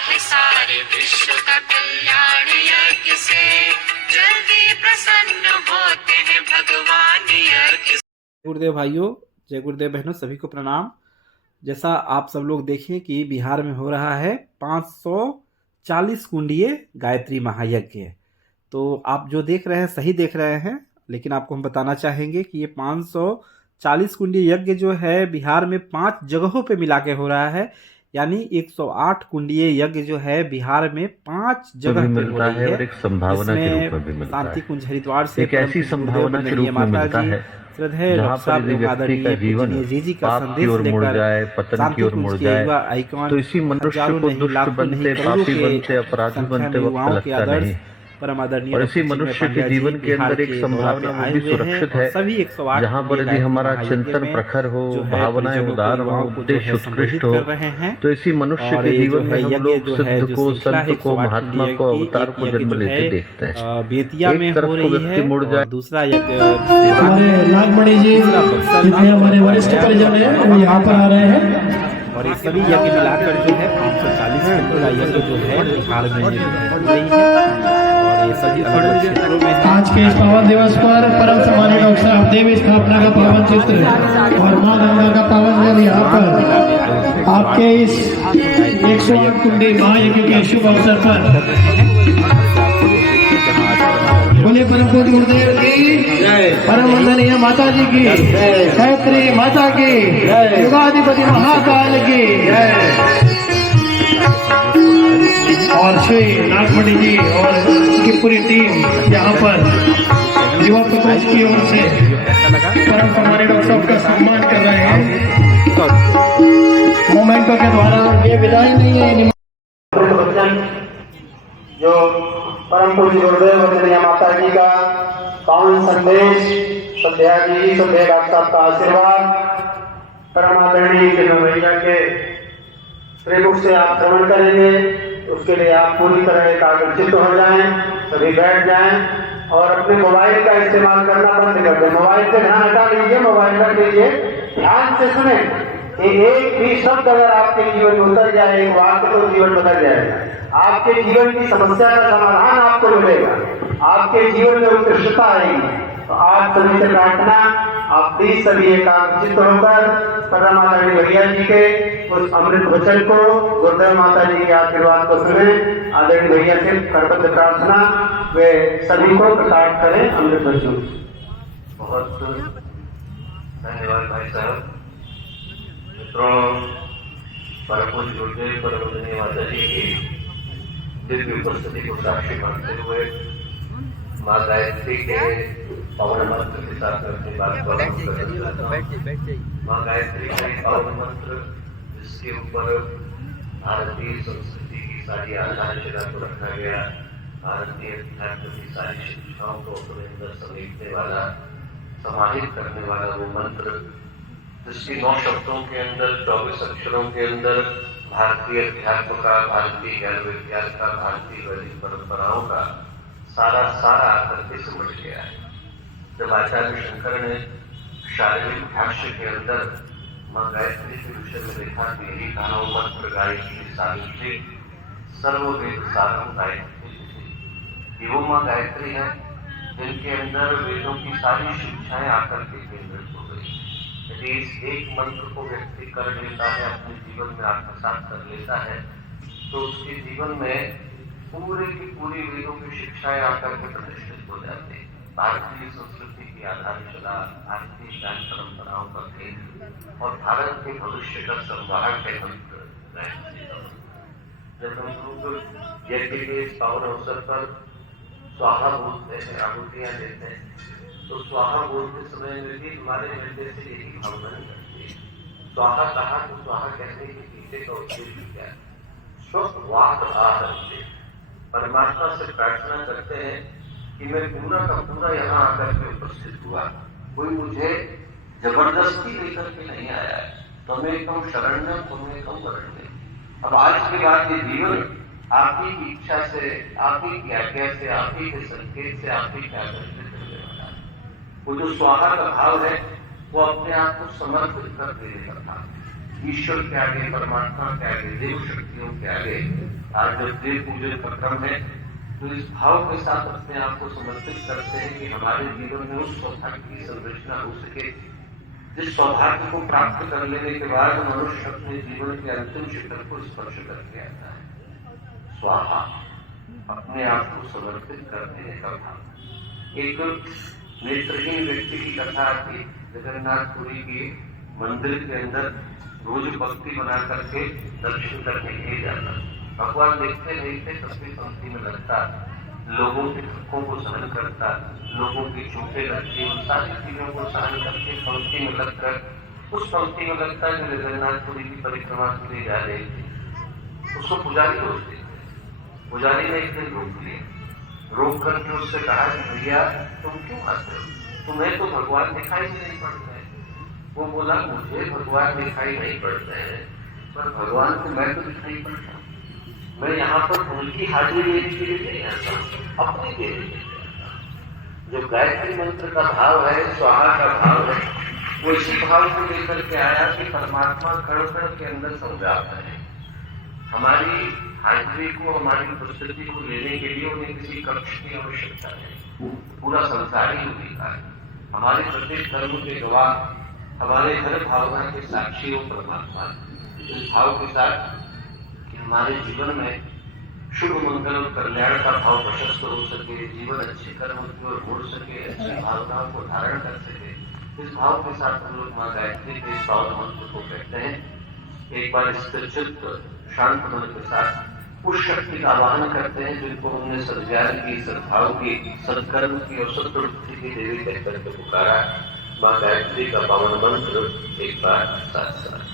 है सारे विश्व का कल्याण यज्ञ से, जल्दी प्रसन्न होते हैं भगवान यज्ञ। गुरुदेव भाइयों, जय गुरुदेव बहनों, सभी को प्रणाम। जैसा आप सब लोग देखें कि बिहार में हो रहा है 540 कुंडीय गायत्री महायज्ञ। तो आप जो देख रहे हैं सही देख रहे हैं, लेकिन आपको हम बताना चाहेंगे कि ये 540 कुंडीय यज्ञ जो है बिहार में 5 जगहों पे मिला के हो रहा है। यानी 108 कुंडीय यज्ञ जो है बिहार में 5 जगह पे हो रही है। और एक संभावना के रूप में भी मिलता है। शांति कुंज हरिद्वार से एक ऐसी संभावना के रूप में मिलता है जहाँ पर यदि व्यक्ति का जीवन पाप की ओर मुड़ जाए, पतन की ओर मुड़ जाए, तो इसी मनुष्य को दुष्ट बनते, पापी बनते, अपराधी बनते वक्त लगता नहीं। और इसी मनुष्य के जीवन के अंदर एक संभावना वो भी सुरक्षित है, जहाँ पर यदि हमारा चिंतन प्रखर हो, भावनाएं उदार हो, उद्देश्य उत्कृष्ट हो, तो इसी मनुष्य के जीवन में हम लोग सिद्ध को, संत को, महात्मा को, अवतार को जन्म लेते देखते हैं। बेतिया में हो रही है, मुड़ जाए। दूसरा यज्ञ हमारे नागमणि जी जितने हमारे वरिष्ठ परिजन है वो यहाँ पर आ रहे हैं। और ये सभी यज्ञ मिलाकर जो है 540 का यज्ञ जो है बिहार में हो रही है। और ये सभी अलग क्षेत्रों में आज के इस पावन दिवस पर परम सम्मानित डॉक्टर साहब देवी स्थापना का पावन चित्र और मां गंगा का पावन जल यहाँ पर आपके इस 108 कुंडी महायज्ञ के शुभ अवसर पर बोले परम पूज्य गुरुदेव की परम वंदनीय माता जी की, गायत्री माता की, युगाधिपति महाकाल की और श्री नागमणि जी और उनकी पूरी टीम यहाँ पर युवा प्रकोष्ठ की ओर से परम हमारे डॉक्टर साहब का सम्मान कर रहे हैं। मोमेंटो के द्वारा ये विदाई नहीं है। जो परम पूज्य गुरुदेव वंदनीय माता जी का पावन संदेश, श्रद्धा जी, श्रद्धेय डॉक्टर साहब का आशीर्वाद, परम आदरणीय भैया के श्रीमुख से आप श्रवण करेंगे। उसके लिए आप पूरी तरह एकाग्रचित्त हो जाएं, सभी बैठ जाएं और अपने मोबाइल का इस्तेमाल करना बंद कर दें। मोबाइल से ध्यान हटा लीजिए, मोबाइल रख लीजिए, ध्यान से सुने। एक भी शब्द अगर आपके जीवन में उतर जाए, एक वाक्य, तो जीवन बदल जाएगा। आपके जीवन की समस्या का समाधान आपको मिलेगा, आपके जीवन में उत्कृष्टता आएगी। तो आप सभी से प्रार्थना, आप प्लीज सभी एकाग्रचित्त होकर परम आदरणीय भैया जी के उस अमृत वचन को, गुरुदेव माता जी के आशीर्वाद को सुने। आदरणीय भैया से करबद्ध प्रार्थना, वे सभी को प्रकट करें अमृत वचन। बहुत धन्यवाद भाई साहब। मित्रों, परम पूज्य गुरुदेव परम वंदनीय माता जी की दिव्य उपस्थिति को साक्षी मानते हुए माँ गायत्री के पावन मंत्र के साथ अपनी बात को माँ गायत्री का पावन मंत्र, जिसके ऊपर भारतीय संस्कृति की सारी आधारशिला को रखा गया, भारतीय अध्यात्म की सारी शिक्षाओं को अपने अंदर समेटने वाला, समाहित करने वाला वो मंत्र, जिसकी 9 शब्दों के अंदर, 24 अक्षरों के अंदर भारतीय अध्यात्म का, भारतीय ज्ञान विज्ञान का, भारतीय वैदिक परंपराओं का सारा आकर के समझ गया है। जब आचार्य शंकर ने शारीरिक भाष्य के अंदर माँ गायत्री के विषय में देखा कि यही कहा मंत्र गायत्री सावित्री सर्ववेद सारम गायत्री, वो माँ गायत्री है जिनके अंदर वेदों की सारी शिक्षाएं आकर के केंद्रित हो गई। यदि इस एक मंत्र को व्यक्ति कर लेता है, अपने जीवन में आत्मसात कर लेता है, तो उसके जीवन में पूरे की पूरी वेदों की शिक्षाएं आकर के प्रतिष्ठित हो जाती है। भारतीय संस्कृति की आधारशिला, भारतीय ज्ञान परंपराओं का केंद्र और भारत के भविष्य का संवाहक है मंत्र गायत्री। जब हम लोग यज्ञ के इस पावन अवसर पर स्वाहा बोलते हैं, आहुतियां देते हैं, तो स्वाहा बोलते समय में भी हमारे हृदय से यही भावना निकलती है। स्वाहा कहा तो स्वाहा कहने के पीछे का उद्देश्य क्या है? शुभ वाक आहत्य, परमात्मा से प्रार्थना करते हैं कि मैं पूरा का पूरा यहाँ आकर के उपस्थित हुआ, कोई मुझे जबरदस्ती लेकर के नहीं आया है, तमेकम शरणम त्वमेकम वरण्यम। अब आज के बाद ये जीवन आप ही की इच्छा से, आप ही की आज्ञा से, आप ही के संकेत से, आप ही के आकर के चलने वाला है। वो जो स्वाहा का भाव है वो अपने आप को समर्पित कर देने का भाव। ईश्वर के आगे, परमात्मा के आगे, देव शक्तियों के आगे आज जब देव पूजन का क्रम है, तो इस भाव के साथ अपने आप को समर्पित करते हैं कि हमारे जीवन में उस सौभाग्य की संरचना हो सके, जिस सौभाग्य को प्राप्त कर लेने के बाद मनुष्य अपने जीवन के अंतिम शिखर को स्पर्श करके आता है। स्वाहा, अपने आप को समर्पित कर देने का भाव। एक नेत्रहीन व्यक्ति की कथा आती, जगन्नाथपुरी के मंदिर के अंदर रोज भक्ति बना करके दर्शन करने के लिए जाता। भगवान देखते नहीं थे, सबकी पंक्ति में लगता, लोगों के दुखों को सहन करता, लोगों की चोटें लगती, उन सारी चीजों को सहन करके पंक्ति में लगकर, उस पंक्ति में लगता जो जगन्नाथपुरी की परिक्रमा के लिए जा रही थी। उसको पुजारी रोकते, पुजारी ने एक दिन रोक लिया, रोक करके उससे कहा कि भैया तुम क्यों आते हो, तुम्हें तो भगवान दिखाई नहीं पड़ते हैं। वो बोला मुझे भगवान दिखाई नहीं पड़ते हैं, पर भगवान को मैं तो दिखाई पड़ता हूँ। मैं यहाँ पर उनकी हाजिरी लेने के लिए नहीं आता हूँ, अपनी देने के लिए आता हूँ। जो गायत्री मंत्र का भाव है, स्वाहा का भाव है, वो इसी भाव को लेकर के आया कि परमात्मा कण कण के अंदर संव्याप्त है। हमारी हाजिरी को, हमारी उपस्थिति को लेने के लिए उन्हें किसी कक्ष की आवश्यकता नहीं, पूरा संसार ही उन्हीं का है। हमारे प्रत्येक धर्म के गवाह, हमारे हर भावना के साक्षी वो परमात्मा। इस भाव के साथ कि हमारे जीवन में शुभ मंगल और कल्याण का भाव प्रशस्त हो सके, जीवन अच्छे कर्म की ओर मुड़ सके, अच्छी भावनाओं को धारण कर सके, इस भाव के साथ हम लोग माँ गायत्री के सौर मंत्र को कहते हैं। एक बार स्थिर चित्त शांत मन के साथ उस शक्ति का आवाहन करते हैं जिनको हमने सद्ज्ञान की, सद्भाव की, सत्कर्म की और सत्प्रवृत्ति की देवी कहकर के पुकारा। माँ गायत्री का पावन मंत्र एक बार साथ साथ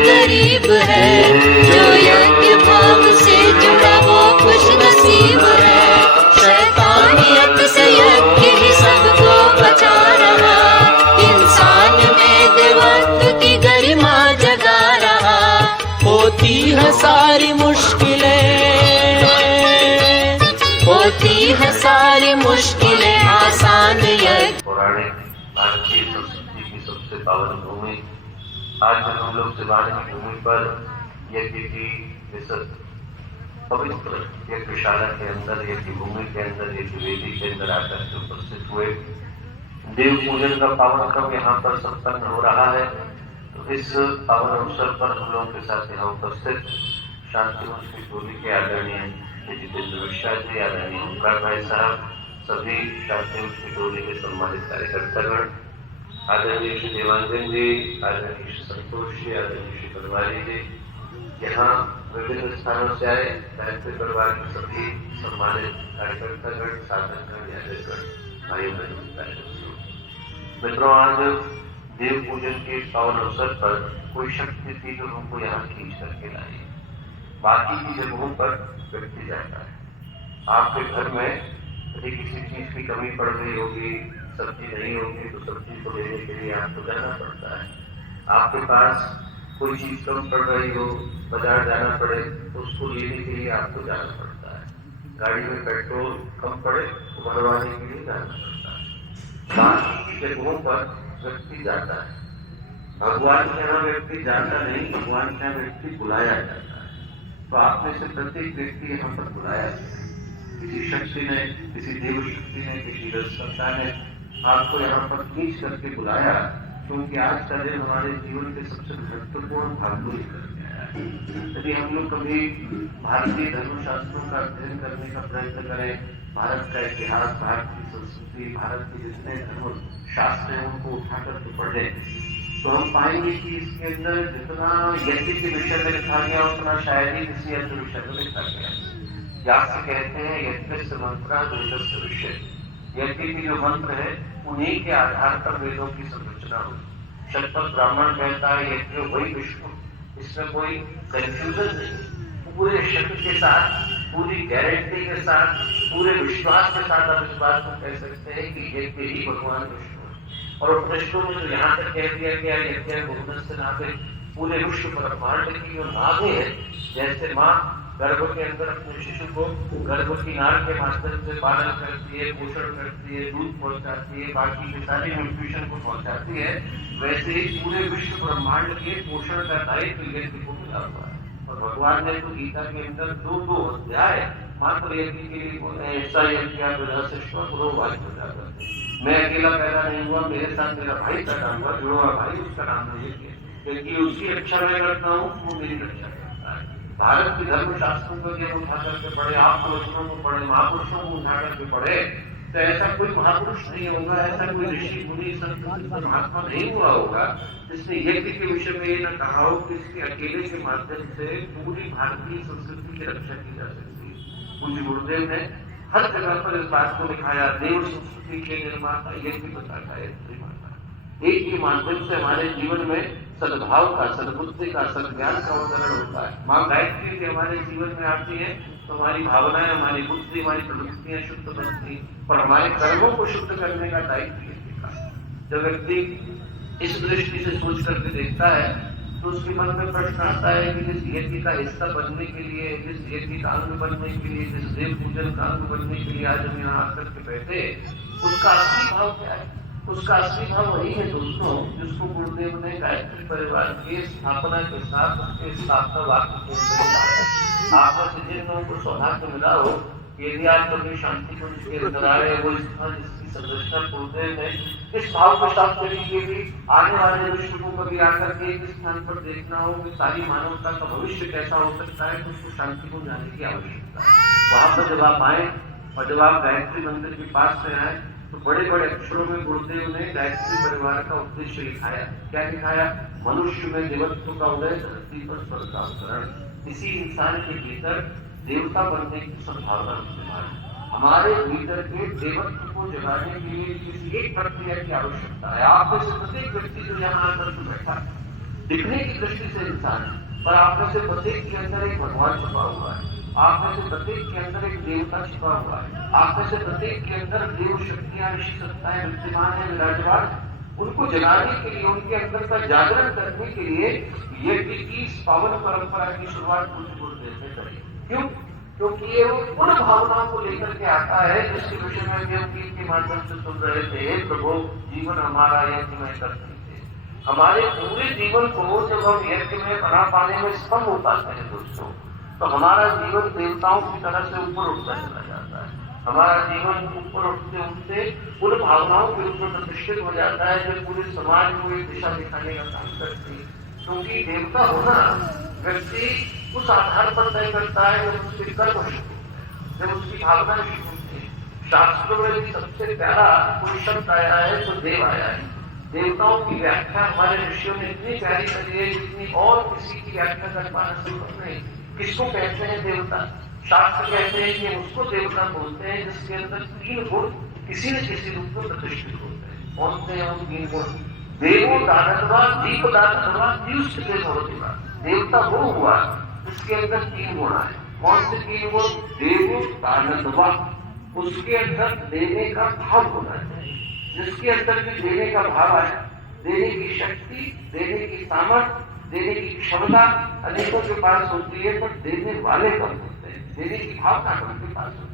गरीब है जो यज्ञ भाव से जुड़ा वो खुश नसीब है। शैतानियत से यज्ञ ही सबको बचा रहा, इंसान में देवत्व की गरिमा जगा रहा। होती है सारी मुश्किलें, होती है सारी मुश्किलें आसान यज्ञ। पौराणिक भारतीय संस्कृति की सबसे पावन भूमि, आज जब हम लोग शिवालय की भूमि पर यज्ञ की इस पवित्र यज्ञशाला के अंदर, यज्ञ भूमि के अंदर, यज्ञ वेदी के अंदर आकर के उपस्थित हुए, देव पूजन का पावन क्रम यहाँ पर संपन्न हो रहा है। तो इस पावन अवसर पर हम लोगों के साथ यहाँ उपस्थित शांतिवंश की टोली के आदरणीय जितेंद्र मिश्रा जी, आदरणीय ओंकार भाई साहब, सभी शांतिवंश की टोली के सम्मानित कार्यकर्तागण, आदरणीय श्री देवांगन जी, आदरणीय श्री संतोष जी, आदरणीय श्री बनवारी जी, यहाँ विभिन्न स्थानों से आए गायत्री परिवार के सभी सम्मानित कार्यकर्तागण, साधकगण, यादवगण, भाई बहनों, मित्रों, आज देव पूजन के पावन अवसर पर कोई शक्ति थी जो हमको यहाँ खींच करके लाई। बाकी की जगहों पर व्यक्ति जाता है। आपके घर में यदि किसी चीज की कमी पड़ गई होगी, सब्जी नहीं होगी, तो सब्जी को लेने के लिए आपको जाना पड़ता है। आपके पास कोई चीज कम पड़ रही हो, बाजार जाना पड़े, तो उसको लेने के लिए आपको जाना पड़ता है। गाड़ी में पेट्रोल कम पड़े तो भरवाने के लिए जाना पड़ता है। बाकी की जगहों पर व्यक्ति जाता है। भगवान के यहाँ व्यक्ति जाता नहीं, भगवान के यहाँ व्यक्ति बुलाया जाता है। तो आप में से प्रत्येक व्यक्ति यहाँ पर बुलाया जाता है। किसी शक्ति ने, किसी देव शक्ति ने, किसी रसकर्ता ने आपको यहाँ पर खींच करके बुलाया, क्योंकि आज का दिन हमारे जीवन के सबसे महत्वपूर्ण भाग को लेकर के आया है। यदि हम लोग कभी भारतीय धर्मशास्त्रों का अध्ययन करने का प्रयत्न करें, भारत का इतिहास, भारत की संस्कृति, भारत के जितने धर्म शास्त्र हैं उनको उठा करके पढ़े, तो हम पाएंगे कि इसके अंदर जितना यज्ञ के विषय में लिखा गया उतना शायद ही किसी अन्य विषय में लिखा गया। व्यास कहते हैं यज्ञ मंत्रा वेदस्य विषय, यज्ञ की जो मंत्र है उन्हीं के आधार पर वेदों की संरचना हुई। शतपथ ब्राह्मण कहता है यज्ञ वही विष्णु, इसमें कोई कंफ्यूजन नहीं। पूरे शक्ति के साथ, पूरी गारंटी के साथ, पूरे विश्वास के साथ आप इस बात को कह सकते हैं कि यज्ञ ही भगवान विष्णु है। और उपनिषदों में तो यहाँ तक कह दिया गया यज्ञ बहुमत से नाते पूरे विश्व ब्रह्मांड की जो नाभि है, जैसे माँ गर्भ के अंदर अपने शिशु को गर्भ की नाड़ के माध्यम से पालन करती है, पोषण करती है, दूध पहुंचाती है, बाकी के सारे न्यूट्रिशन को पहुंचाती है, वैसे ही पूरे विश्व ब्रह्मांड के पोषण का दायित्व यज्ञ को मिला हुआ है। और भगवान ने तो गीता के अंदर 2 अध्याय मात्र यज्ञ के लिए बोले, ऐसा यज्ञ मैं अकेला पैदा नहीं हुआ, मेरे साथ मेरा भाई पैदा हुआ, जुड़ा हुआ भाई, उसका नाम है यज्ञ, क्योंकि उसकी रक्षा मैं करता हूँ, वो मेरी रक्षा करता है। भारत के धर्म शास्त्रों को जब उठा करके पढ़े, आप पुरुषों को पढ़े, महापुरुषों को उठा करके पढ़े, तो ऐसा कोई महापुरुष नहीं होगा, ऐसा कोई ऋषि मुनि संत महात्मा नहीं हुआ होगा जिसने यज्ञ के विषय में ये न कहा हो कि इसके अकेले के माध्यम से पूरी भारतीय संस्कृति की रक्षा की जा सकती है। पूज्य गुरुदेव ने हर जगह पर इस बात को दिखाया, देव संस्कृति के निर्माता यज्ञ बता गायत्री माता। एक के माध्यम से हमारे जीवन में सद्भाव का, सद्बुद्धि का, सद्ज्ञान का अवतरण होता है। माँ गायत्री यदि हमारे जीवन में आती है तो हमारी भावनाएं, हमारी बुद्धि, हमारी प्रवृत्तियां शुद्ध बनती, और हमारे कर्मों को शुद्ध करने का दायित्व यज्ञ का। जब व्यक्ति इस दृष्टि से सोच करके देखता है तो उसके मन में प्रश्न आता है कि जिस यज्ञ का हिस्सा बनने के लिए, जिस यज्ञ का अंग बनने के लिए, जिस देव पूजन का अंग बनने के लिए आज हम यहाँ आकर के बैठे, उसका असली भाव क्या है? उसका असली भाव वही है दोस्तों, जिसको गुरुदेव ने गायत्री परिवार के स्थापना के साथ उसके स्थापना वाक्य के अंदर बताया। आपस में जिन लोगों को सौभाग्य मिला हो, यदि आप कभी शांति कुंज के अंदर आए, वो स्थान जिसकी संरचना गुरुदेव ने इस भाव के साथ करी कि भी आने वाले विश्व को कभी आकर के एक स्थान पर देखना हो कि सारी मानवता का भविष्य कैसा हो सकता है, तो उसको शांति को जाने की आवश्यकता है। वहां पर जब आप आए और जब आप गायत्री मंदिर के पास से आए तो बड़े बड़े अक्षरों में गुरुदेव ने गायत्री परिवार का उद्देश्य लिखाया। क्या लिखाया? मनुष्य में देवत्व का उदय, धरती पर स्वर्ग का अवतरण। इसी इंसान के भीतर देवता बनने की संभावना विद्यमान है। हमारे भीतर के देवत्व को जगाने के लिए किसी एक प्रक्रिया की आवश्यकता है। आप में से प्रत्येक व्यक्ति जो यहाँ आकर के बैठा दिखने की दृष्टि से इंसान है, पर आप में से प्रत्येक के अंदर एक भगवान छुपा हुआ है, आप में से प्रत्येक के अंदर एक देवता छिपा हुआ है, आप में से प्रत्येक के अंदर देव शक्तियां, ऋषि सत्ताएं विद्यमान है, विराजमान। उनको जगाने के लिए, उनके अंदर का जागरण करने के लिए यज्ञ की इस पावन परंपरा की शुरुआत पूज्य गुरुदेव ने करी। क्यों? क्योंकि ये वो उन भावनाओं को लेकर के आता है जिसके विषय में भी हम गीत के माध्यम से सुन रहे थे। प्रभु जीवन हमारा यज्ञ में करते थे। हमारे पूरे जीवन को जब हम यज्ञ में बना पाने में सफल हो पाते हैं दोस्तों, तो हमारा जीवन देवताओं की तरह से ऊपर उठता चला जाता है। हमारा जीवन ऊपर उठते उठते उन भावनाओं के ऊपर प्रतिष्ठित हो जाता है जो पूरे समाज को एक दिशा दिखाने का काम करती है। क्योंकि देवता होना व्यक्ति उस आधार पर तय करता है जब उसके कर्म शुरू होते हैं, जब उसकी भावना शुरू होती है। शास्त्रों में भी सबसे प्यारा कोई शब्द आया है तो देव आया है। देवताओं की व्याख्या हमारे ऋषियों ने इतनी प्यारी करी है जितनी और किसी की व्याख्या कर पाना संभव नहीं। किसको कहते हैं देवता? शास्त्र कहते हैं कि उसको देवता बोलते हैं जिसके अंदर 3 गुण किसी न किसी रूप में प्रतिष्ठित होते हैं। कौन से हैं वो 3 गुण? देवो दानवा, दीप दानवा, दियुष्ट देवोदिवा। देवता वो हुआ जिसके अंदर 3 गुण आए। कौन से 3 गुण? देवो दानवा, उसके अंदर देने का भाव होना चाहिए। जिसके अंदर भी देने का भाव आया, देने की शक्ति, देने की सामर्थ्य, देने की क्षमता अनेकों के पास होती है, पर देने वाले कम होते हैं, देने की भावना कम के पास होती है।